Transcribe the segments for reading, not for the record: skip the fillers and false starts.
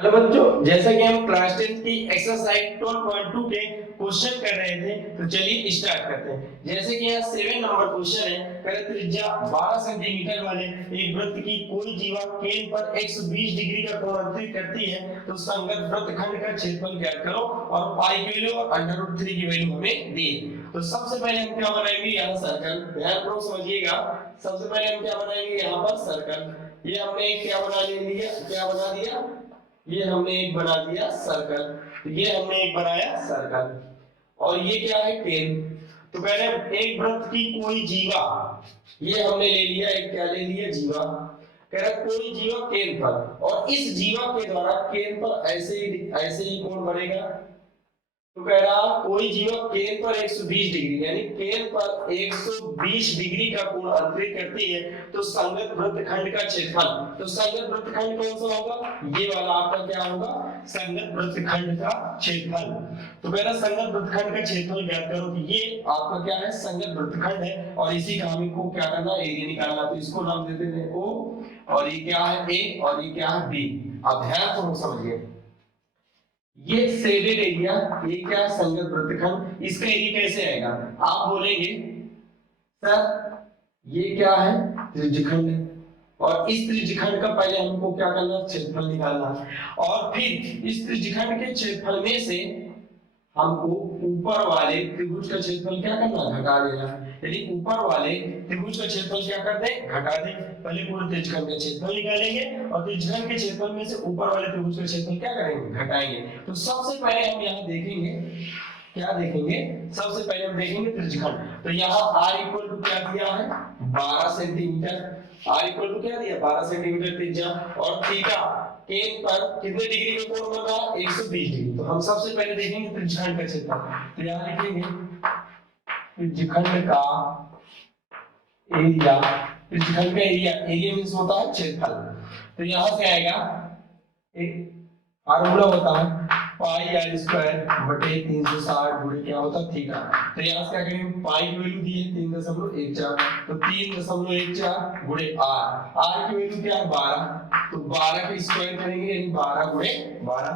Hello बच्चों, जैसा कि हम क्लास 10 की एक्सरसाइज 12.2 के क्वेश्चन कर रहे थे, तो चलिए स्टार्ट करते हैं। जैसे कि यहाँ 7 नंबर क्वेश्चन है। करे त्रिज्या 12 सेंटीमीटर वाले एक वृत्त की कोई जीवा केंद्र पर 120 डिग्री का कोण अंतरित करती है, तो संगत वृत्तखंड का क्षेत्रफल ज्ञात करो और पाई की वैल्यू और √3 की वैल्यू हमें दी है। तो सबसे पहले हम क्या बनाएंगे, यहाँ सर्कल। ध्यानपूर्वक समझिएगा। सबसे पहले हम क्या बनाएंगे, यहाँ पर सर्कल। ये हमने क्या बना लिया, क्या बना दिया, ये हमने एक बना दिया सर्कल। ये हमने एक बनाया सर्कल, और ये क्या है, केंद्र। तो कह रहे हैं एक वृत्त की कोई जीवा, ये हमने ले लिया, एक क्या ले लिया, जीवा। कह रहा कोई जीवा केंद्र पर, और इस जीवा के द्वारा केंद्र पर ऐसे ही कोण बनेगा। तो कह रहा कोई जीवा केंद्र पर 120 डिग्री, यानी केंद्र पर 120 डिग्री का कोण अंतरित करती है, तो संगत वृत्तखंड का क्षेत्रफल। तो संगत वृत्तखंड कौन सा होगा, ये वाला आपका क्या होगा, संगत वृत्तखंड का क्षेत्रफल। तो कह रहा संगत वृत्तखंड का क्षेत्रफल ज्ञात करो। तो ये आपका क्या है, संगत वृत्तखंड है, और इसी का हमें को क्या करना, एरिया निकालना। तो इसको नाम देते हैं ओ, और ये क्या है ए, और ये क्या है बी। अब ध्यान से समझिए, ये शेडेड एरिया, ये क्या, संगत वृत्तखंड, इसका एरिया कैसे आएगा। आप बोलेंगे सर ये क्या है, त्रिज्यखंड है, और इस त्रिज्यखंड का पहले हमको क्या करना, क्षेत्रफल निकालना है, और फिर इस त्रिज्यखंड के क्षेत्रफल में से हमको ऊपर वाले त्रिभुज का क्षेत्रफल क्या करना, घटा देना। यदि ऊपर वाले त्रिभुज का क्षेत्रफल क्या कर दे, घटा दे। पहले पूरे त्रिज्यखंड का क्षेत्रफल निकालेंगे, और त्रिज्यखंड के क्षेत्रफल में से ऊपर वाले त्रिभुज का क्षेत्रफल क्या करेंगे, घटाएंगे। तो सबसे पहले हम यहाँ देखेंगे, क्या देखेंगे, सबसे पहले हम देखेंगे त्रिज्यखंड। तो यहाँ r इक्वल टू क्या दिया है, 12 सेंटीमीटर। r इक्वल टू क्या दिया, 12 सेंटीमीटर त्रिज्या, और थीटा केंद्र पर कितने डिग्री का कोण बन रहा है, 120 डिग्री। तो हम सबसे पहले देखेंगे त्रिज्यखंड का क्षेत्रफल। तो यहाँ लिखेंगे त्रिज्यखंड का एरिया। त्रिज्यखंड का एरिया, एरिया मींस होता है क्षेत्रफल। तो यहाँ से आएगा, एक फार्मूला होता है पाई आर स्क्वायर बटे 360 गुणे क्या होता है, थीटा। तो यहाँ से क्या करेंगे, पाई की वैल्यू दी है 3.14, तो 3.14 गुणे आर। आर की वैल्यू क्या है, 12। तो 12 का स्क्वायर करेंगे, यानी 12 गुणे 12,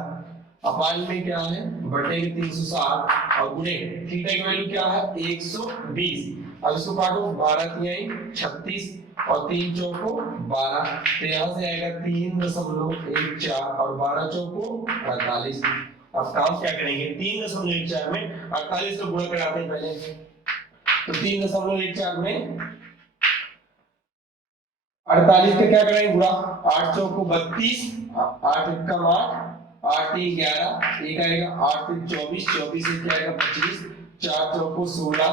अपान में क्या है, बटे 360, और गुणे थीटा की वैल्यू क्या है, 120। अब इसको काटो, 12 तिहाई 36, और 3 चौको 12। तो यहाँ से आएगा 3.14, और 12 चौको 48। अब काम क्या करेंगे, 3.14 में 48 को गुणा कराते हैं पहले। तो 3.14 में 48 का क्या करेंगे, गुणा। 8 चौको 32, 8 एकम 8, 8 3 11, एक आएगा 8 3 24, 24 से क्या आएगा 25, 4 चौको 16,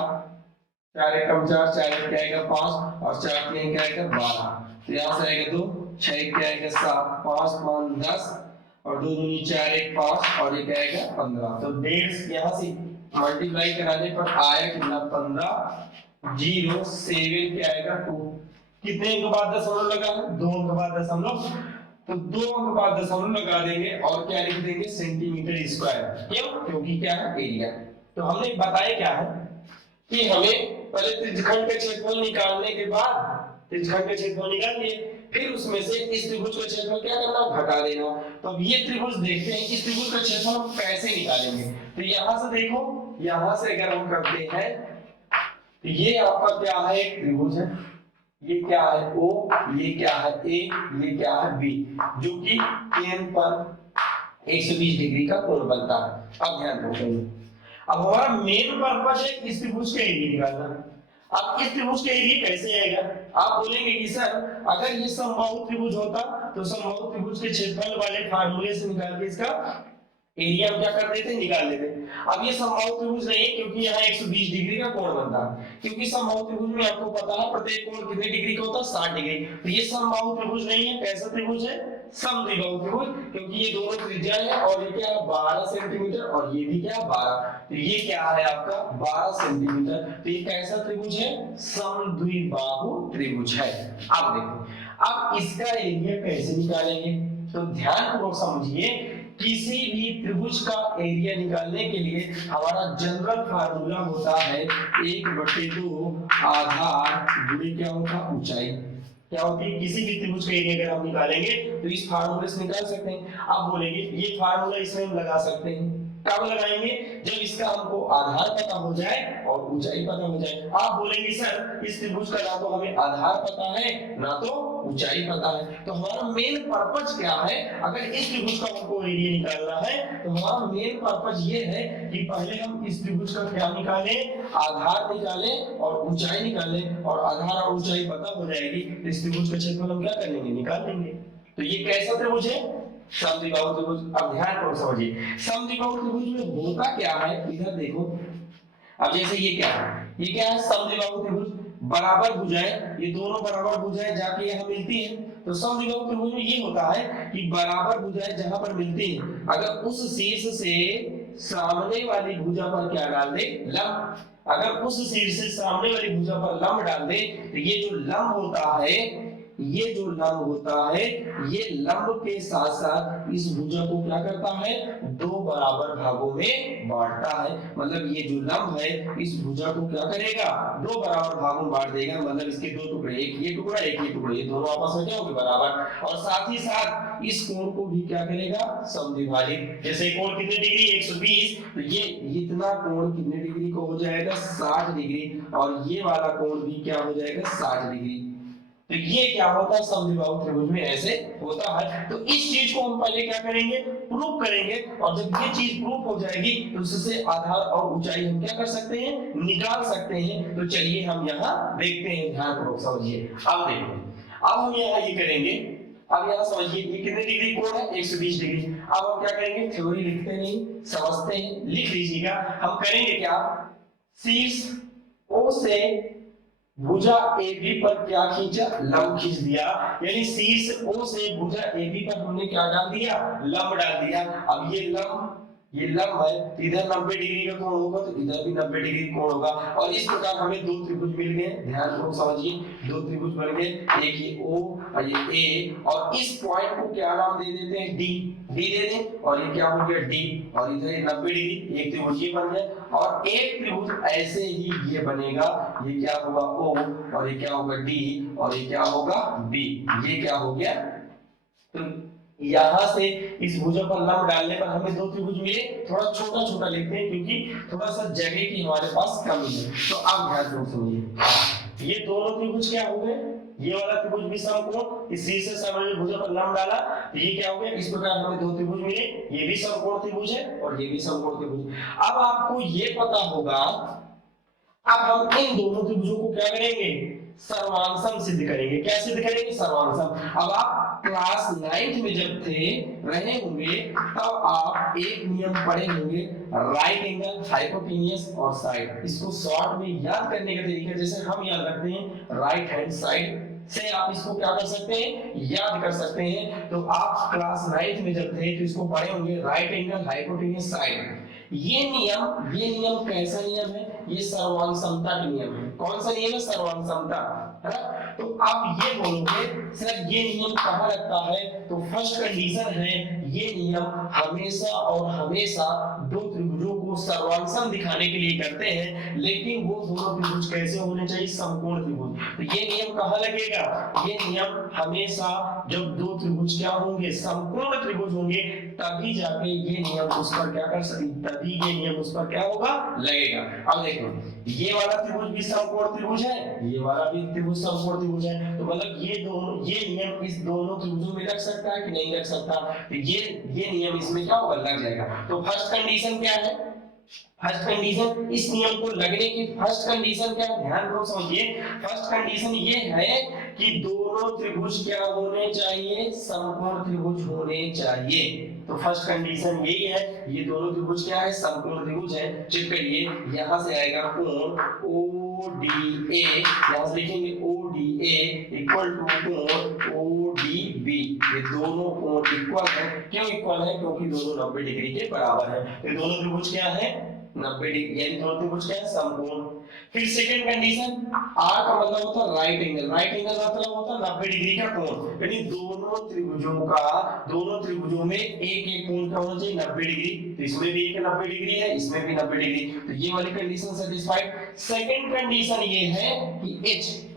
4 एकम 4, 4 एक क्या आएगा 5, और 4 3 क्या आएगा 12। तो यहाँ से आएगा 2, 6 क्या आएगा 7, 5 5 10, और 2 दूनी 4 1 5, और ये क्या आएगा 15। तो 1.5 यहाँ से मल्टीप्लाई कराने पर आया कितना, 15, 0 7 क्या आएगा 2। कितने अंक बाद दशमलव लगा है, 2 अंक बाद दशमलव। तो 2 अंक बाद दशमलव लगा देंगे, और क्या लिख देंगे, सेंटीमीटर स्क्वायर। क्यों, क्योंकि क्या है, एरिया। तो हमने बताया क्या है कि हमें पहले त्रिज्यखंड का क्षेत्रफल निकालने के बाद, त्रिज्यखंड का क्षेत्रफल निकाल लिए, फिर उसमें से इस त्रिभुज का क्षेत्रफल क्या करना, घटा देना। तो अब ये त्रिभुज देखते हैं, इस त्रिभुज का क्षेत्रफल हम कैसे निकालेंगे। तो यहां से देखो, यहां से अगर हम करते हैं, तो ये आपका क्या है, एक त्रिभुज है, ये क्या है O, ये क्या है A, ये क्या है B, जो कि केंद्र पर 120 डिग्री का कोण बनता है। अब ध्यान रखो, अब हमारा मेन पर्पस है इस त्रिभुज का एरिया निकालना। अब इस त्रिभुज का एरिया कैसे आएगा, आप बोलेंगे कि सर अगर ये समबाहु त्रिभुज होता, तो समबाहु त्रिभुज के क्षेत्रफल वाले फार्मूले से निकाल के इसका एरिया हम क्या कर देते, निकाल लेते। अब ये समबाहु त्रिभुज नहीं है, क्योंकि यहाँ 120 डिग्री का कोण बनता है। क्योंकि समबाहु त्रिभुज में आपको पता है प्रत्येक कोण कितने डिग्री का होता है, 60 डिग्री। तो ये समबाहु त्रिभुज नहीं है, कैसा त्रिभुज है, समद्विबाहु त्रिभुज, क्योंकि ये दोनों त्रिज्या है, और ये क्या है 12 सेंटीमीटर, और ये भी क्या 12। तो ये क्या है आपका 12 सेंटीमीटर। तो ये कैसा त्रिभुज है, समद्विबाहु त्रिभुज है। अब देखो, अब इसका एरिया कैसे निकालेंगे, तो ध्यानपूर्वक समझिए। किसी भी त्रिभुज का एरिया निकालने के लिए हमारा जनरल फार्मूला होता है 1/2 आधार गुणे क्या होता है, ऊंचाई। क्या होती है, किसी भी त्रिभुज का एरिया अगर हम निकालेंगे तो इस फार्मूले से निकाल सकते हैं। आप बोलेंगे ये फार्मूला इसमें हम लगा सकते हैं, कब लगाएंगे, जब इसका हमको आधार पता हो जाए और ऊंचाई पता हो जाए। आप बोलेंगे सर इस त्रिभुज का ना तो हमें आधार पता है ना तो ऊंचाई पता है, तो हमारा मेन पर्पज क्या है, अगर इस त्रिभुज का हमको एरिया निकालना है तो हमारा मेन पर्पज ये है कि पहले हम इस त्रिभुज का क्या निकालें, आधार निकालें और ऊंचाई निकालें, और आधार और ऊंचाई पता हो जाएगी तो इस त्रिभुज का क्षेत्रफल हम क्या कर लेंगे, निकाल लेंगे। तो ये कैसा त्रिभुज है, समद्विबाहु त्रिभुज। अब ध्यान से समझिए समद्विबाहु त्रिभुज में होता क्या है, इधर देखो। अब जैसे ये क्या है समद्विबाहु त्रिभुज, बराबर भुजाएं, ये दोनों बराबर भुजाएं जाके यहाँ मिलती हैं। तो समद्विबाहु त्रिभुज में ये होता है कि बराबर भुजाएं जहां पर मिलती हैं, अगर उस शीर्ष से सामने वाली भुजा पर क्या डाल दे, लंब। अगर उस शीर्ष से सामने वाली भुजा पर लंब डाल दे तो ये जो लंब होता है, ये जो लंब होता है, ये लंब के साथ साथ इस भुजा को क्या करता है, दो बराबर भागों में बांटता है। मतलब ये जो लंब है इस भुजा को क्या करेगा, दो बराबर भागों में बांट देगा। मतलब इसके दो टुकड़े, एक ये टुकड़ा एक ये टुकड़ा, ये दोनों आपस में क्या होंगे, बराबर। और साथ ही साथ इस कोण को भी क्या करेगा, समद्विभाजित। जैसे कोण कितने डिग्री, 120, तो ये इतना कोण कितने डिग्री को हो जाएगा, 60 डिग्री, और ये वाला कोण भी क्या हो जाएगा, 60 डिग्री। तो ये क्या होता है, समद्विबाहु त्रिभुज में ऐसे होता है। तो इस चीज को हम पहले क्या करेंगे, प्रूव करेंगे, और जब ये चीज प्रूव हो जाएगी तो उससे आधार और ऊंचाई हम क्या कर सकते हैं, निकाल सकते हैं। तो चलिए हम यहाँ देखते हैं, ध्यानपूर्वक समझिए। अब देखो, अब हम यहाँ ये करेंगे, अब यहाँ समझिए ये कितने डिग्री कोण है, 120 डिग्री। अब हम क्या करेंगे, थ्योरी लिखते नहीं, समझते हैं, लिख लीजिएगा। हम करेंगे क्या, शीर्ष ओ से भुजा AB पर क्या खींचा, लंब खींच दिया। यानी शीर्ष O से भुजा AB पर हमने क्या डाल दिया, लंब डाल दिया। अब ये लंब है, तो इधर 90 डिग्री का कोण होगा, तो इधर भी 90 डिग्री कोण होगा। और इस प्रकार हमें दो त्रिभुज मिल गए, ध्यानपूर्वक समझिए, दो त्रिभुज बन गए, एक ये O और ये A, और इस पॉइंट को क्या नाम दे देते हैं, D दे दें, और ये क्या हो गया, D, और इधर ये 90 डिग्री, एक त्रिभुज ये बन गया। और एक त्रिभुज ऐसे ही ये बनेगा, ये क्या होगा O, और ये क्या होगा D, और ये क्या होगा B। ये क्या हो गया, तो यहां से इस भुजा पर लंब डालने पर हमें दो त्रिभुज मिले। थोड़ा छोटा छोटा लिखते हैं क्योंकि थोड़ा सा जगह की हमारे पास कमी है। तो अब ध्यान से समझिए, ये दोनों त्रिभुज क्या हो गए, ये वाला त्रिभुज भी समकोण, इस शीर्ष से सामने भुजा पर लंब डाला तो ये क्या हो गया, इस प्रकार हमें दो त्रिभुज मिले, ये भी समकोण त्रिभुज है और ये भी समकोण त्रिभुज। अब आपको ये पता होगा, अब हम इन दोनों त्रिभुजों को क्या करेंगे, सर्वांशम सिद्ध करेंगे। क्या सिद्ध करेंगे, सर्वांशम। अब आप क्लास 9th में जब थे रहे होंगे तब आप एक नियम पढ़े होंगे, राइट एंगल, हाइपोटेन्यूज और साइड। इसको शॉर्ट में याद करने का तरीका जैसे हम याद रखते हैं राइट हैंड साइड से, आप इसको क्या कर सकते हैं, याद कर सकते हैं। तो आप क्लास 9th में जब थे तो इसको पढ़े होंगे, राइट एंगल, हाइपोटेन्यूज, साइड। ये नियम कैसा नियम है, ये सर्वांशमता का नियम है। कौन सा नियम है, सर्वांशमता, है ना। तो आप ये बोलोगे सर ये नियम कहाँ लगता है, तो फर्स्ट कंडीशन है ये नियम हमेशा और हमेशा दो त्रिभुजों को सर्वांशम दिखाने के लिए करते हैं, लेकिन वो दोनों त्रिभुज कैसे होने चाहिए, समकोण त्रिभुज। तो ये नियम कहाँ लगेगा, ये नियम हमेशा जब दो त्रिभुज क्या होंगे, समकोण त्रिभुज होंगे, तभी जाके ये नियम उस पर क्या कर सकते, तभी ये नियम उस पर क्या होगा, लगेगा। अब देखो ये वाला त्रिभुज भी समकोण त्रिभुज है, ये वाला भी त्रिभुज समकोण त्रिभुज है, तो मतलब ये दोनों, ये नियम इस दोनों त्रिभुजों में लग सकता है कि नहीं लग सकता, तो ये नियम इसमें क्या होगा, लग जाएगा। तो फर्स्ट कंडीशन क्या है, फर्स्ट कंडीशन, इस नियम को लगने की फर्स्ट कंडीशन क्या है, ध्यान को समझिए। फर्स्ट कंडीशन ये है कि दोनों त्रिभुज क्या होने चाहिए, समकोण त्रिभुज होने चाहिए। तो फर्स्ट कंडीशन यही है, ये दोनों त्रिभुज क्या है, समकोण त्रिभुज है। चेक करिए, यहां से आएगा कोण ODA, यहां से लिखेंगे ODA इक्वल टू कोण ODB। ये दोनों कोण इक्वल है, क्यों इक्वल है, क्योंकि दोनों 90 डिग्री के बराबर है। ये दोनों त्रिभुज क्या है, 90 डिग्री, यानी दोनों त्रिभुज क्या है, समकोण। फिर सेकंड कंडीशन, R का मतलब होता है राइट एंगल, राइट एंगल का मतलब होता है 90 डिग्री का कोण, यानी दोनों त्रिभुजों में एक एक कोण का होना चाहिए 90 डिग्री। तो इसमें भी एक 90 डिग्री है, इसमें भी 90 डिग्री, तो ये वाली कंडीशन सेटिस्फाइड। सेकंड कंडीशन ये है कि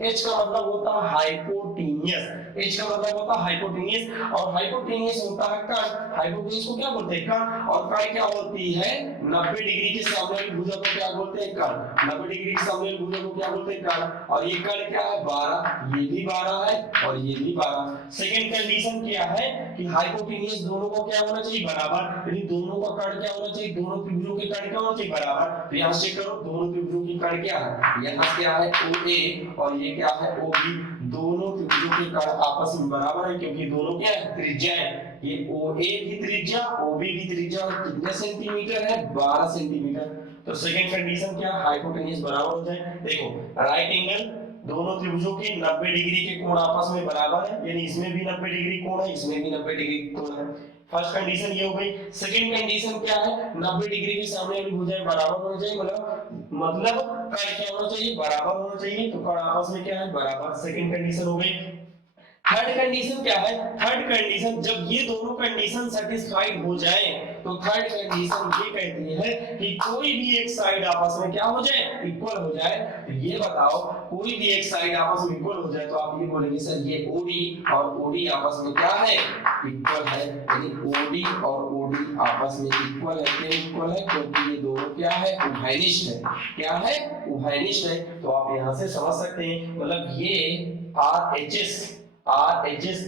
H का मतलब होता है हाइपोटेन्यूज, हाइपोटेनियस। एच का मतलब होता है हाइपोटेनियस, और हाइपोटेनियस होता है कर्ण। हाइपोटेनियस को क्या बोलते हैं? कर्ण। और कर्ण क्या होती है? 90 डिग्री के सामने वाली भुजा को क्या बोलते हैं? कर्ण। 90 डिग्री के सामने वाली भुजा को क्या बोलते हैं? कर्ण। और ये कर्ण क्या है? 12, ये भी 12 है और ये भी 12। सेकंड कंडीशन क्या है कि हाइपोटेनियस दोनों को क्या होना चाहिए? बराबर। यानी दोनों का कर्ण क्या होना चाहिए? दोनों त्रिभुजों के कर्ण क्या होना चाहिए? बराबर। तो यहां चेक करो, दोनों त्रिभुजों की कर्ण क्या है? यहां क्या है? OA और ये क्या है? OB। दोनों त्रिभुजों के कर्ण आपस में बराबर है, क्योंकि दोनों क्या है? त्रिज्या है। ये OA की त्रिज्या, OB की त्रिज्या और कितने सेंटीमीटर है? 12 सेंटीमीटर। तो सेकंड कंडीशन क्या? हाइपोटेनियस बराबर हो जाए। देखो, राइट एंगल, दोनों त्रिभुजों के 90 डिग्री के कोण आपस में बराबर है, यानी इसमें भी 90 डिग्री कोण है, इसमें भी 90 डिग्री कोण है। फर्स्ट कंडीशन ये हो गई। सेकंड कंडीशन क्या है? 90 डिग्री के सामने वाली भुजाएं बराबर होनी चाहिए, मतलब कर्ण क्या होना चाहिए? बराबर होना चाहिए। तो कर्ण आपस में क्या है? बराबर। सेकंड कंडीशन हो गई। थर्ड कंडीशन क्या है? थर्ड कंडीशन, जब ये दोनों कंडीशन सेटिस्फाइड हो जाए तो थर्ड कंडीशन ये कहती है कि कोई भी एक साइड आपस में क्या हो जाए? इक्वल हो जाए। तो ये बताओ, कोई भी एक साइड आपस में इक्वल हो जाए तो आप ये बोलेंगे सर ये OD और OD आपस में क्या है? इक्वल है। यानी OD और OD आपस में इक्वल है। क्यों इक्वल है? क्योंकि ये दोनों क्या है? उभयनिष्ठ है। क्या है? उभयनिष्ठ है। तो आप यहां से समझ सकते हैं, मतलब ये RHS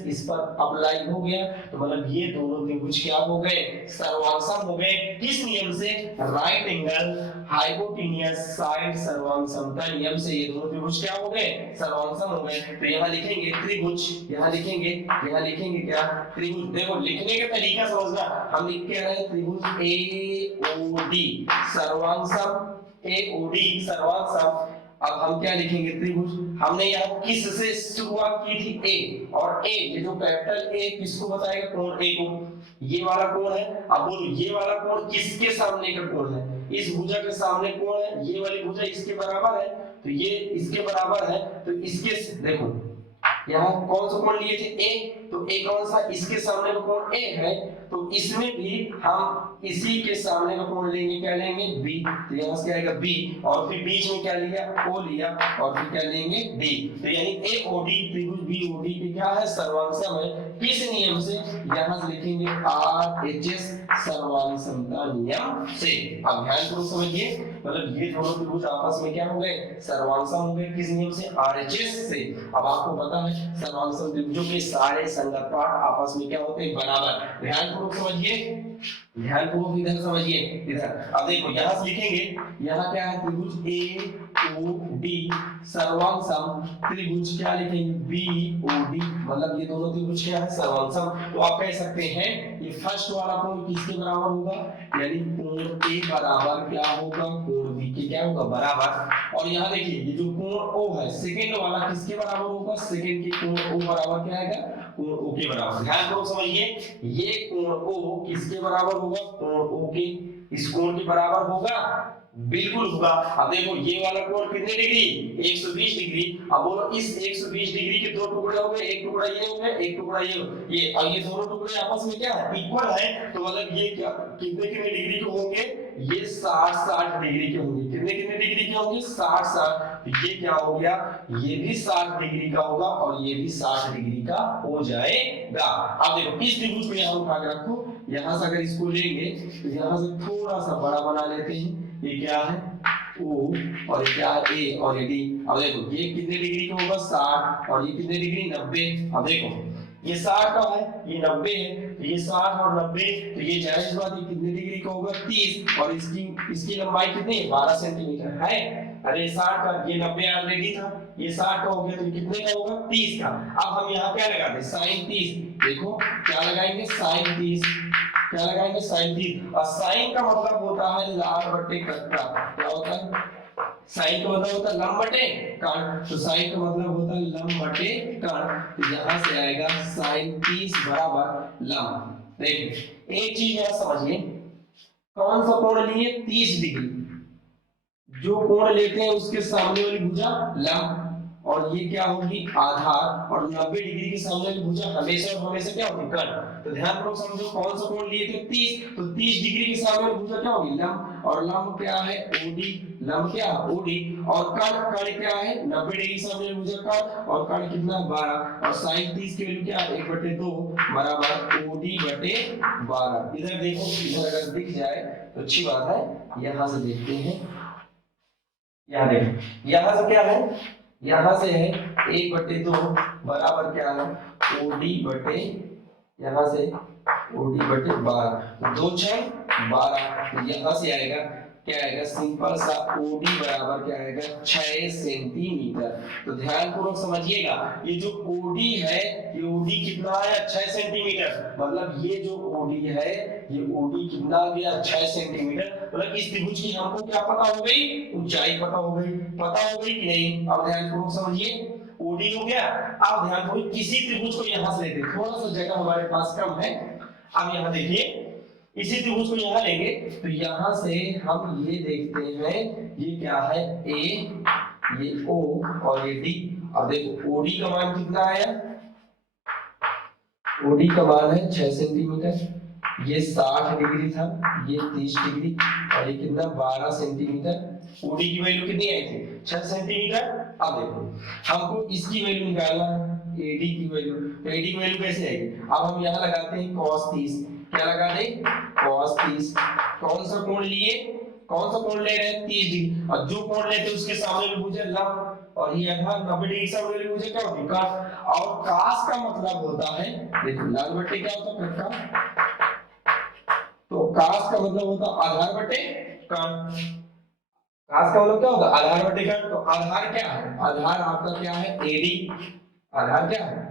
इस पर अप्लाई हो गया, तो मतलब ये दोनों त्रिभुज क्या हो गए? सर्वांगसम हो गए। किस नियम से? राइट एंगल हाइपोटेनियस साइड सर्वांग समता नियम से ये दोनों त्रिभुज क्या हो गए? सर्वांगसम हो गए। तो यहाँ लिखेंगे त्रिभुज, यहाँ लिखेंगे क्या? त्रिभुज। देखो, लिखने का तरीका समझना, हम लिख के रहे त्रिभुज AOD सर्वांगसम, AOD सर्वांगसम। अब हम क्या लिखेंगे? त्रिभुज। हमने यहाँ किस से शुरुआत की थी? A। और A, ये जो कैपिटल A किसको बताएगा? कोण A को। ये वाला कोण है। अब बोलो, ये वाला कोण किसके सामने का कोण है? इस भुजा के सामने कोण है। ये वाली भुजा इसके बराबर है, तो ये इसके बराबर है। तो इसके देखो, यहाँ कौन सा कोण लिए थे? A। तो A कौन सा? इसके सामने का कोण A है, तो इसमें भी हम इसी के सामने का कोण लेंगे। क्या लेंगे? B। तो यहाँ से क्या आएगा? B। और फिर बीच में क्या लिया? O लिया, और फिर क्या लेंगे? D। तो यानी AOD त्रिभुज BOD पे क्या है? सर्वांगसम है। किस नियम से? यहाँ से लिखेंगे RHS सर्वांग समता नियम से। अब ध्यानपूर्वक समझिए, मतलब ये दोनों त्रिभुज आपस में क्या हो गए? सर्वांगसम हो गए। किस नियम से? RHS से। अब आपको पता है सर्वांगसम त्रिभुजों के सारे संगत पार्ट आपस में क्या होते हैं? बराबर। ध्यानपूर्वक समझिए, ध्यानपूर्वक इधर समझिए, इधर। अब देखो, यहाँ से लिखेंगे, यहाँ क्या है? त्रिभुज AOD सर्वांगसम त्रिभुज क्या लिखेंगे? BOD, मतलब ये दोनों त्रिभुज क्या है? सर्वांगसम। तो आप कह सकते हैं ये फर्स्ट वाला कोण किसके बराबर होगा? यानी कोण A बराबर क्या होगा? कोण B के क्या होगा? बराबर। और यहाँ देखिए, ये जो कोण O है, सेकंड वाला किसके बराबर होगा? सेकंड के कोण O बराबर क्या आएगा? कोण O के बराबर। ध्यानपूर्वक समझिए, ये कोण O किसके बराबर होगा? कोण O के। इस कोण के बराबर होगा? बिल्कुल होगा। अब देखो, ये वाला कोण कितने डिग्री? 120 डिग्री। अब बोलो, इस 120 डिग्री के दो टुकड़े हो गए, एक टुकड़ा ये हो गया, एक टुकड़ा ये और ये दोनों टुकड़े आपस में क्या है? इक्वल है। तो मतलब ये क्या कितने कितने डिग्री के होंगे? ये 60 डिग्री के होंगे। कितने कितने डिग्री के होंगे? 60। तो ये क्या हो गया? ये भी 60 डिग्री का होगा और ये भी 60 डिग्री का हो जाएगा। अब देखो, इस त्रिभुज को यहाँ उठा के रखो। यहाँ से अगर इसको लेंगे तो यहाँ से थोड़ा सा बड़ा बना लेते हैं। ये क्या है? O और क्या है? A और ये D। अब देखो, ये कितने डिग्री का होगा? 60। और ये कितने डिग्री? 90। अब देखो, ये 60 का है, ये 90 है, तो ये 60 और 90, तो ये जायज बात, ये कितने डिग्री का होगा? 30। और इसकी लंबाई कितनी? 12 सेंटीमीटर है। अरे 60 का, ये 90 ऑलरेडी था, ये 60 का हो गया, तो कितने का होगा? 30 का। अब हम यहाँ क्या लगाते हैं? sin 30। देखो क्या लगाएंगे? sin 30। क्या लगाएंगे? sin 30। और sin का मतलब होता है लाल बट्टे कट्टा। क्या होता है? साइन का मतलब होता है लंब बटे कर्ण। तो साइन का मतलब होता है लंब बटे कर्ण। तो यहाँ से आएगा sin 30 बराबर लंब। देखिए, एक चीज यहाँ समझिए, कौन सा कोण लिए? 30 डिग्री। जो कोण लेते हैं उसके सामने वाली भुजा लंब, और ये क्या होगी? आधार। और 90 डिग्री के सामने वाली भुजा हमेशा और हमेशा क्या होगी? कर्ण। तो ध्यानपूर्वक समझो, कौन सा कोण लिए थे? 30। तो 30 डिग्री के सामने वाली भुजा क्या होगी? लंब। और लंब क्या है ओडी, लंब क्या ओडी, और कर्ण, कर्ण क्या है 90 डिग्री सामने मुझे कर्ण, और कर्ण कितना 12, और sin 30 की वैल्यू क्या है 1/2 बराबर ओडी बटे 12। इधर देखो, इधर अगर दिख जाए तो अच्छी बात है, यहां से देखते हैं, यहाँ देखो यहां से क्या है, यहां से है 1/2 बराबर क्या है ओडी बटे, यहां से ओडी बटे 12, 2 6 12, यहाँ से आएगा क्या आएगा सिंपल सा ओडी बराबर क्या आएगा 6 सेंटीमीटर। तो ध्यान पूर्वक समझिएगा, ये जो ओडी है ये ओडी कितना आया 6 सेंटीमीटर, मतलब ये जो ओडी है ये ओडी कितना आ गया 6 सेंटीमीटर। मतलब इस त्रिभुज की हमको क्या पता हो गई, ऊंचाई पता हो गई, पता हो गई कि नहीं। अब ध्यान पूर्वक समझिए, ओडी हो गया। अब ध्यान पूर्वक किसी त्रिभुज को यहां से लेते, थोड़ा सा जगह हमारे पास कम है। अब यहां देखिए, इसी त्रिभुज को यहां लेंगे तो यहां से हम ये देखते हैं ये क्या है ए, ये ओ और ये डी। अब देखो ओडी का मान कितना आया, ओडी का मान है 6 सेंटीमीटर, ये 60 डिग्री था, ये 30 डिग्री, और ये कितना 12 सेंटीमीटर। ओडी की वैल्यू कितनी आई थी 6 सेंटीमीटर। अब देखो हमको इसकी वैल्यू निकालना है, एडी की वैल्यू। तो एडी की वैल्यू कैसे आएगी, अब हम यहाँ लगाते हैं cos 30, क्या लगा दें cos 30। कौन सा कोण लिए, कौन सा कोण ले रहे हैं 30 डिग्री, और जो कोण लेते हैं उसके सामने भी मुझे लंब, और ये आधार 90 डिग्री सामने भी मुझे क्या होती है cos। और cos का मतलब होता है, देखो लाल बट्टे क्या होता है कट, तो cos का मतलब होता है आधार बटे कट। cos का मतलब क्या होता है आधार बटे कट। तो आधार क्या है, आधार आपका क्या है एडी, आधार क्या है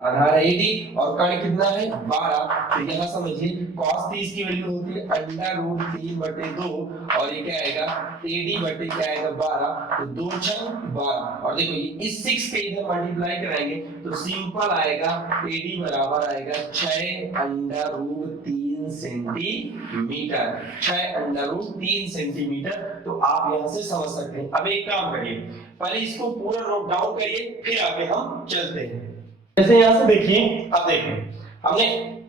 आधार एडी, और कर्ण कितना है 12। तो यहाँ समझिए cos 30 की वैल्यू होती है √3/2, और ये क्या आएगा एडी बटे क्या आएगा 12, तो 2 6 12। और देखो ये इस 6 के इधर मल्टीप्लाई कराएंगे तो सिंपल आएगा एडी बराबर आएगा 6√3 सेंटीमीटर, 6√3 सेंटीमीटर। तो आप यहाँ से समझ सकते हैं। अब एक काम करिए, पहले इसको पूरा नोट डाउन करिए, फिर आगे हम चलते हैं। जैसे यहां से देखिए, अब देखो हमने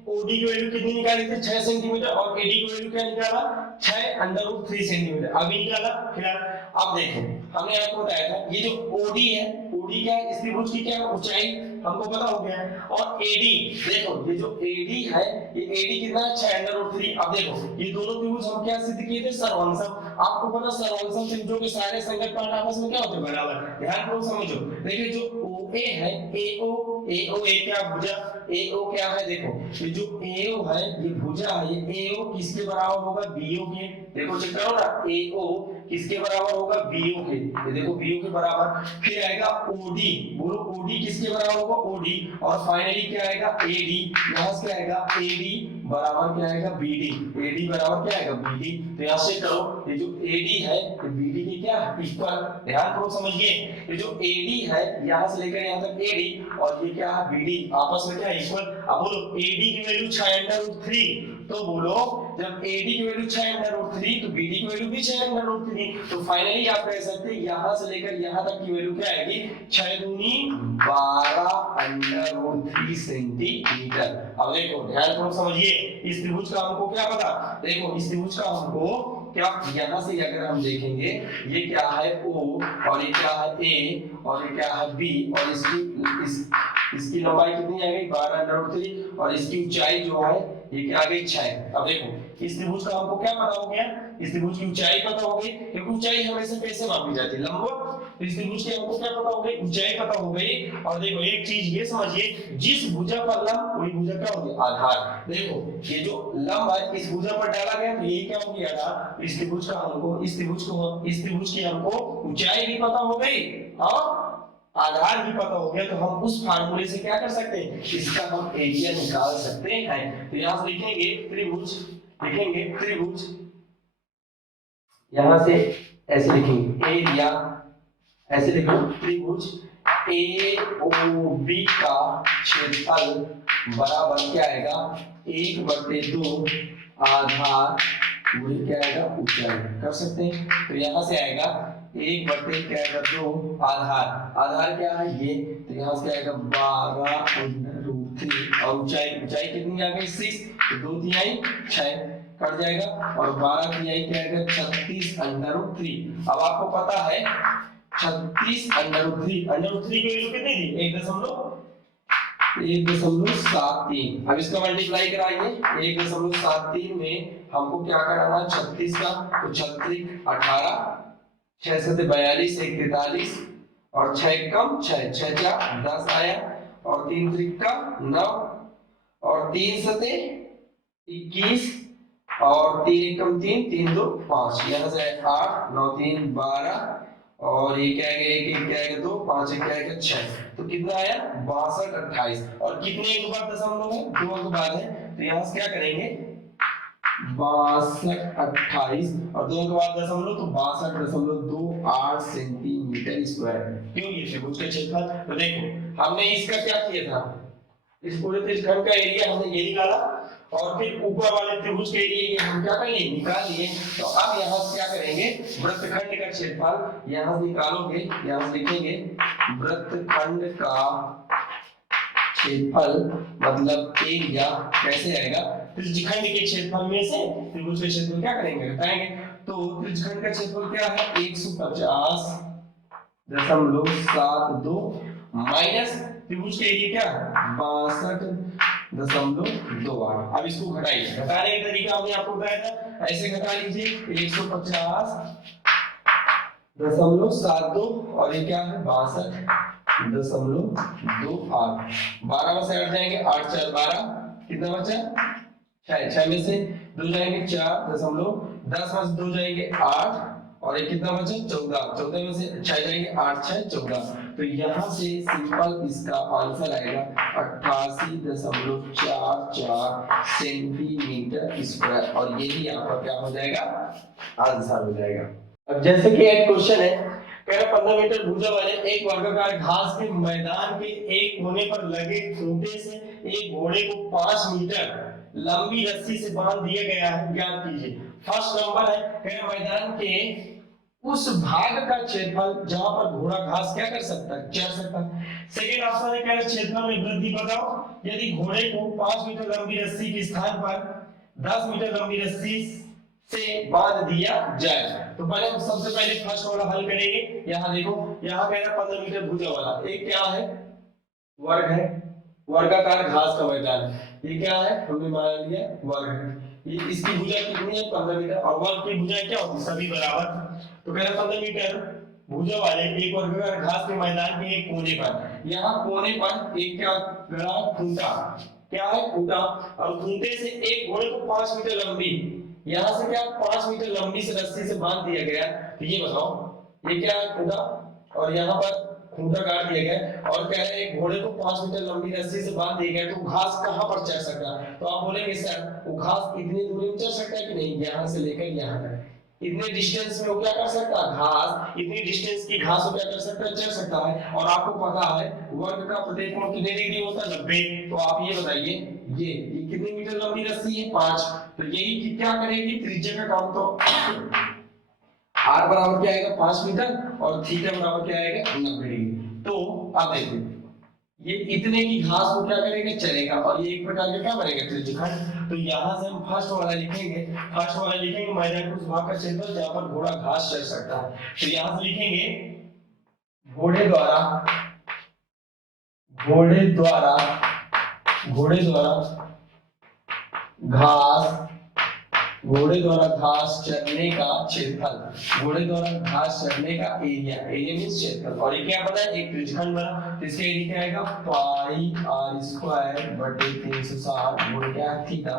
ओडी की वैल्यू कितनी निकाली थी 6 सेंटीमीटर, और एडी की वैल्यू क्या निकाला 6√3 सेंटीमीटर अभी निकाला। फिर अब देखो हमने आपको बताया था ये जो ओडी है, ओडी क्या है इस त्रिभुज की क्या ऊंचाई हमको पता हो गया है। और एडी देखो ये जो एडी है ये एडी कितना है 6√3। अब देखो ये दोनों त्रिभुज हम क्या सिद्ध किए थे सर्वंसम। आपको पता सर्वंसम त्रिभुजों के सारे संगत पार्ट आपस में क्या होते हैं बराबर। ध्यान पूर्वक समझो, देखिए जो OA है AO, AO ए क्या भुजा, AO क्या है देखो ये जो AO है ये भुजा है, ये AO किसके बराबर होगा BO के। देखो चेक करो ना AO किसके बराबर होगा BO के, ये देखो BO के बराबर। फिर आएगा OD, बोलो OD किसके बराबर होगा OD, और फाइनली क्या आएगा AD, यहां से क्या आएगा AD बराबर क्या आएगा BD, AD बराबर क्या आएगा BD। तो यहां से करो ये जो AD है ये BD के क्या इक्वल। ध्यान पूर्वक समझिए, ये जो AD है यहां से लेकर यहां तक AD, और ये क्या है BD आपस में क्या इक्वल। अब बोलो AD की वैल्यू 6√3, तो बोलो जब AD की वैल्यू 6√3 तो BD की वैल्यू भी 6√3। तो फाइनली आप कह सकते हैं यहां से लेकर यहां तक की वैल्यू क्या आएगी 6 दूनी 12√3 सेंटीमीटर। अब देखो ध्यान पूर्वक समझिए, इस त्रिभुज का हमको क्या पता, देखो इस त्रिभुज का हमको क्या, यहां से अगर हम देखेंगे ये क्या है O, और ये क्या है A, और ये क्या है B, और इसकी लंबाई कितनी आ गई 12√3, और इसकी ऊंचाई जो है ये क्या आ गई 6। अब देखो इस त्रिभुज का हमको क्या पता हो गया, इस त्रिभुज की ऊंचाई पता हो गई, क्योंकि ऊंचाई हमेशा कैसे मापी जाती है लंबवत। तो इस त्रिभुज की हमको क्या पता हो गई ऊंचाई पता हो गई। और देखो एक चीज ये समझिए, जिस भुजा पर लंब वही भुजा क्या होगी आधार। देखो ये जो लंब है इस भुजा पर डाला गया तो यही क्या होगी आधार। इस त्रिभुज का हमको इस त्रिभुज की हमको ऊंचाई भी पता हो गई और आधार भी पता हो गया। तो हम उस फार्मूले से क्या कर सकते हैं, इसका हम एरिया निकाल सकते हैं। तो यहां से लिखेंगे त्रिभुज, लिखेंगे त्रिभुज, यहां से ऐसे लिखेंगे एरिया, ऐसे लिखो त्रिभुज AOB का क्षेत्रफल बराबर क्या आएगा 1/2 आधार गुणे क्या आएगा ऊंचाई। कर सकते हैं, तो यहां से आएगा 1/2 आधार, आधार क्या है ये, तो यहां से आएगा 12√3, और ऊंचाई कितनी आ गई 6, तो 2 3 6, कट जाएगा और 12 तिहाई क्या आएगा 36√3। अब आपको पता है 36√3 √3 की वैल्यू कितनी थी 1.73। अब इसका मल्टीप्लाई कराइए 1.73 में हमको क्या कराना है 36 का, तो 36 18 6 से 42 1 43 और 6 कम 6 6 4 10 आया और 3 त्रिका 9 और 3 सते 21 और 3 कम 3 3 2 5 यहाँ से 8 9 3 12 और ये क्या आएगा 1 1 क्या आएगा 2 5 1 क्या आएगा 6। तो कितना आया 62 28 और कितने एक बार दशमलव है 2 के बाद है, तो यहाँ से क्या करेंगे 62 28 और 2 के बाद दशमलव तो 62.28 सेंटीमीटर स्क्वायर। क्यों ये त्रिभुज का क्षेत्रफल। तो देखो हमने इसका क्या किया था, इस पूरे त्रिभुज का एरिया हमने ये निकाला और फिर ऊपर वाले त्रिभुज के एरिया ये हम क्या कर लिए निकाल लिए। तो अब यहाँ से क्या करेंगे वृत्तखंड का क्षेत्रफल यहाँ से निकालोगे, यहाँ से लिखेंगे वृत्तखंड का क्षेत्रफल मतलब एरिया कैसे आएगा, त्रिभुजखंड के क्षेत्रफल में से त्रिभुज के क्षेत्रफल क्या करेंगे बताएंगे। तो त्रिभुजखंड का क्षेत्रफल क्या है 150.72 माइनस त्रिभुज के एरिया क्या है 62.28। अब इसको घटाइए, घटाने का तरीका हमने आपको बताया था, ऐसे घटा लीजिए 150.72 और ये क्या है 62.28। 12 में से हट जाएंगे 8 4 12 कितना बचा 6 6 में से 2 जाएंगे 4 दशमलव 10 में से 2 जाएंगे 8 और ये कितना बचा 14 14 में से 6 जाएंगे 8 6 14। तो यहाँ से सिंपल इसका आंसर आएगा 88.44 सेंटीमीटर स्क्वायर और यही आपका क्या हो जाएगा आंसर हो जाएगा। अब जैसे कि एक क्वेश्चन है कह रहा 15 मीटर भुजा वाले एक वर्गाकार घास के मैदान के एक कोने पर लगे खूंटे से एक घोड़े को 5 मीटर लंबी रस्सी से बांध दिया गया है, ज्ञात कीजिए। फर्स्ट नंबर है कह रहा मैदान के उस भाग का क्षेत्रफल जहां पर घोड़ा घास क्या कर सकता है चल सकता है। सेकंड ऑप्शन है कह रहा क्षेत्रफल में वृद्धि बताओ यदि घोड़े को 5 मीटर लंबी रस्सी के स्थान पर 10 मीटर लंबी रस्सी से बांध दिया जाए। तो पहले हम सबसे पहले फर्स्ट वाला हल करेंगे। यहाँ देखो यहाँ कह रहा 15 मीटर भुजा वाला एक क्या है वर्ग है, वर्गाकार घास का मैदान है, ये क्या है हमने मान लिया वर्ग है। ये इसकी भुजा कितनी है 15 मीटर और वर्ग की भुजा क्या होती है सभी बराबर। तो कह रहा 15 मीटर भुजा वाले एक वर्गाकार घास के मैदान के एक कोने पर, यहाँ कोने पर एक क्या गड़ा खूंटा, क्या है खूंटा और खूंटे से एक घोड़े को 5 मीटर लंबी, यहाँ से क्या 5 मीटर लंबी से रस्सी से बांध दिया गया। तो ये बताओ ये क्या है खूंटा और यहाँ पर खूंटा काट दिया गया और कह रहे हैं घोड़े को 5 मीटर लंबी रस्सी से बांध दिया गया, तो घास कहाँ पर चढ़ सकता है। तो आप बोलेंगे सर वो घास इतनी दूरी में चढ़ सकता है कि नहीं, यहाँ से लेकर यहाँ तक इतने डिस्टेंस में वो क्या कर सकता है घास, इतनी डिस्टेंस की घास वो क्या कर सकता है चढ़ सकता है। और आपको पता है वर्ग का प्रत्येक कितने डिग्री होता है 90। तो आप ये बताइए ये कितनी मीटर लंबी रस्सी है 5, तो यही क्या करेगी त्रिज्या का काम। तो r बराबर क्या आएगा 5 मीटर और थीटा बराबर क्या आएगा 90 डिग्री। तो आप देखिए ये इतने की घास को क्या करेगा चलेगा और ये एक प्रकार का क्या बनेगा त्रिज्यखंड। तो यहाँ से हम फर्स्ट वाला लिखेंगे, फर्स्ट वाला लिखेंगे मैदान उस भाग का क्षेत्रफल जहाँ पर घोड़ा घास चल सकता है। तो यहाँ से लिखेंगे घोड़े द्वारा घास चरने का क्षेत्रफल, घोड़े द्वारा घास चरने का एरिया, एरिया मींस क्षेत्रफल। और ये क्या बना एक त्रिभुजखंड बना, तो इसका एरिया क्या आएगा पाई आर स्क्वायर बटे 360 गुणे क्या थीटा।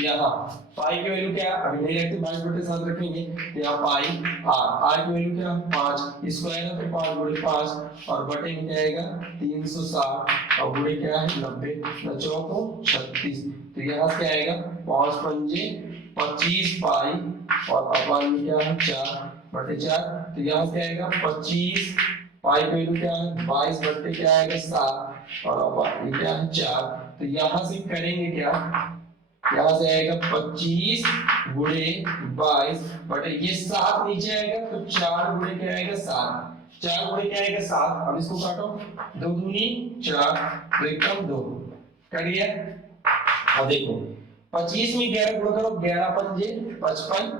यहाँ पाई की वैल्यू क्या है अभी नहीं रखते 22/7 रखेंगे। यहाँ पाई आर की वैल्यू क्या 5 स्क्वायर है तो 5 गुणे 5 और बटे में क्या आएगा 360 और गुणे क्या है 90 न 4 36। तो यहाँ से क्या आएगा 5 पंजे 25 पाई और अपान में क्या है 4/4। तो यहाँ से आएगा 25 पाई की वैल्यू क्या है 22 बटे क्या आएगा 7 और अपान ये क्या है 4। तो यहाँ से करेंगे क्या यहाँ से आएगा 25 गुणे 22 बटे ये 7 नीचे आएगा तो 4 गुणे क्या आएगा 7, 4 गुणे क्या आएगा 7। अब इसको काटो 2 दूनी 4 तो एकदम 2 करिए। अब देखो 25 में 11 गुणा करो, 11 पंजे 55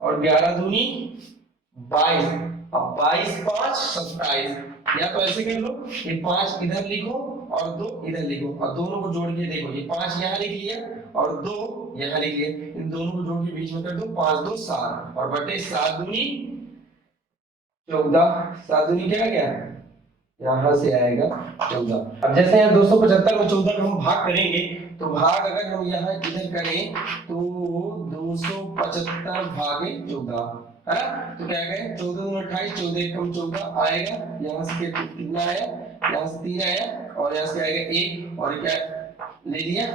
और 11 दूनी 22। अब 22 5 27, या तो ऐसे कर लो, ये 5 इधर लिखो और 2 इधर लिखो और दोनों को जोड़ के देखो, ये 5 यहाँ लिख लिया और 2 यहाँ लिख लिया, इन दोनों को जोड़ के बीच में कर दो, 5 2 7 और बटे 7 दूनी 14, 7 दूनी क्या क्या यहाँ से आएगा 14। अब जैसे यहाँ 275 में 14 का हम भाग करेंगे, तो भाग अगर हम यहाँ इधर करें तो 275 भागे 14 है ना, तो क्या आएगा 14 दूनी 28, 14 कम 14 आएगा, यहाँ से कितना आया, यहाँ से 3 आया और यहाँ से आएगा 1 और क्या ले लिया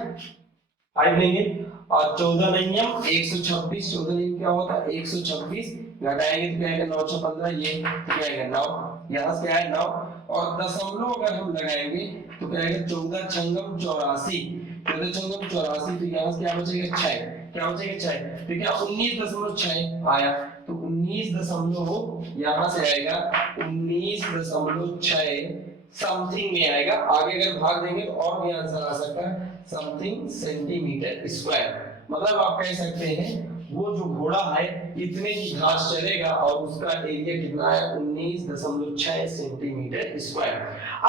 5 लेंगे और 14 नहीं हम 126, 14 नहीं क्या होता 126, घटाएंगे तो क्या आएगा 9 6 15, ये तो क्या आएगा 9, यहाँ से क्या है 9 और दशमलव अगर हम लगाएंगे तो क्या आएगा 14 छंगम 84, 14 छंगम 84, तो यहाँ से क्या बचेगा 6, क्या बचेगा 6, तो क्या 19.6 आया, तो 19 यहाँ से आएगा 19.6 समथिंग में आएगा। आगे अगर भाग देंगे तो और भी आंसर आ सकता है समथिंग सेंटीमीटर स्क्वायर, मतलब आप कह सकते हैं वो जो घोड़ा है इतने ही घास चलेगा और उसका एरिया कितना है 19.6 सेंटीमीटर स्क्वायर।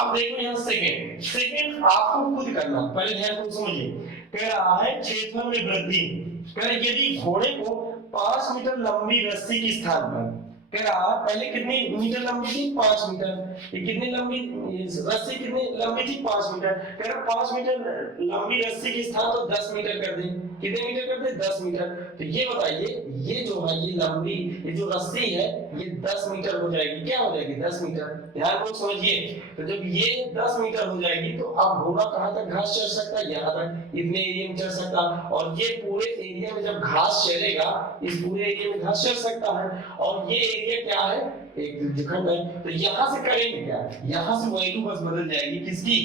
अब देखो यहाँ सेकंड आपको खुद करना, पहले ध्यान से समझिए, कह रहा है क्षेत्रफल में वृद्धि, कह रहा है यदि घोड़े को 5 मीटर लंबी रस्सी के स्थान पर, कह रहा पहले कितनी मीटर लंबी थी 5 मीटर, ये कितनी लंबी रस्सी कितनी लंबी थी 5 मीटर, कह रहा 5 मीटर लंबी रस्सी के स्थान तो 10 मीटर कर दें, कितने मीटर कर दें 10 मीटर, तो ये बताइए ये जो है ये लंबी ये जो रस्सी है ये 10 मीटर हो जाएगी, क्या हो जाएगी 10 मीटर, ध्यान को समझिए, तो जब ये 10 मीटर हो जाएगी तो अब घोड़ा कहां तक घास चढ़ सकता है, यहाँ तक इतने एरिया में चढ़ सकता, और ये पूरे एरिया में जब घास चलेगा इस पूरे एरिया में घास चढ़ सकता है, और ये एरिया क्या है एक त्रिज्यखंड है, तो यहाँ से करेंगे क्या, यहाँ से वैल्यू बस बदल जाएगी किसकी,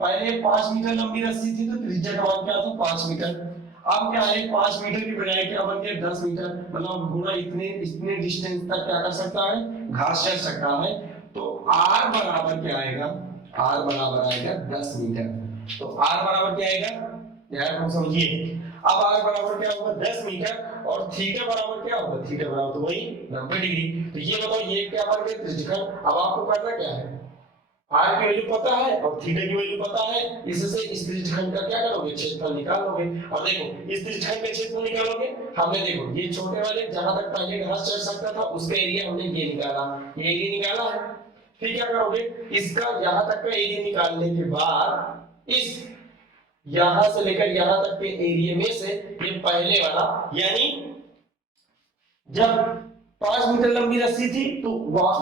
पहले 5 मीटर लंबी रस्सी थी तो त्रिज्या का मान क्या था 5 मीटर, अब क्या है 5 मीटर की बजाय क्या बन गया 10 मीटर, मतलब घोड़ा इतने डिस्टेंस तक क्या कर सकता है घास चढ़ सकता है, तो r बराबर क्या आएगा, r बराबर आएगा 10 मीटर, तो r बराबर क्या आएगा ध्यान से समझिए, अब r बराबर क्या होगा 10 मीटर और थीटा बराबर क्या होगा, थीटा बराबर तो वही 90 डिग्री, तो ये बताओ ये क्या बन गया त्रिज्यखंड। अब आपको करना क्या है, r की वैल्यू पता है और थीटा की वैल्यू पता है, इससे इस त्रिज्यखंड का क्या करोगे क्षेत्रफल निकालोगे, और देखो इस त्रिज्यखंड का क्षेत्रफल निकालोगे, हमने देखो ये छोटे वाले जहां तक पहले घास चढ़ सकता था उसका एरिया हमने ये निकाला, ये एरिया निकाला है, फिर क्या करोगे इसका यहां तक का एरिया निकालने के बाद इस यहां से लेकर यहां तक के एरिया में से ये पहले वाला, यानी जब 5 मीटर लंबी रस्सी थी तो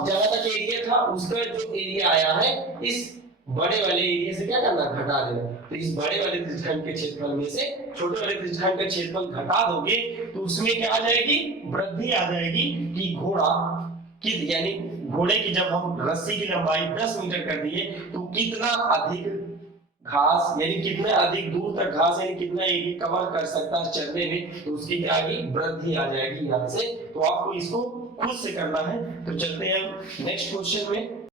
जहां तक एरिया था उसका जो एरिया आया है इस बड़े वाले एरिया से क्या करना घटा देना, तो इस बड़े वाले त्रिज्यखंड के क्षेत्रफल में से छोटे वाले त्रिज्यखंड का क्षेत्रफल घटा दोगे तो उसमें क्या आ जाएगी वृद्धि आ जाएगी कि घोड़ा कि यानी घोड़े की जब हम रस्सी की लंबाई 10 मीटर कर दिए तो कितना अधिक घास यानी कितना अधिक दूर तक घास यानी कितना एरिया कवर कर सकता है चलने में, तो उसकी क्या आएगी वृद्धि आ जाएगी यहाँ से, तो आपको इसको खुद से करना है। तो चलते हैं नेक्स्ट क्वेश्चन में।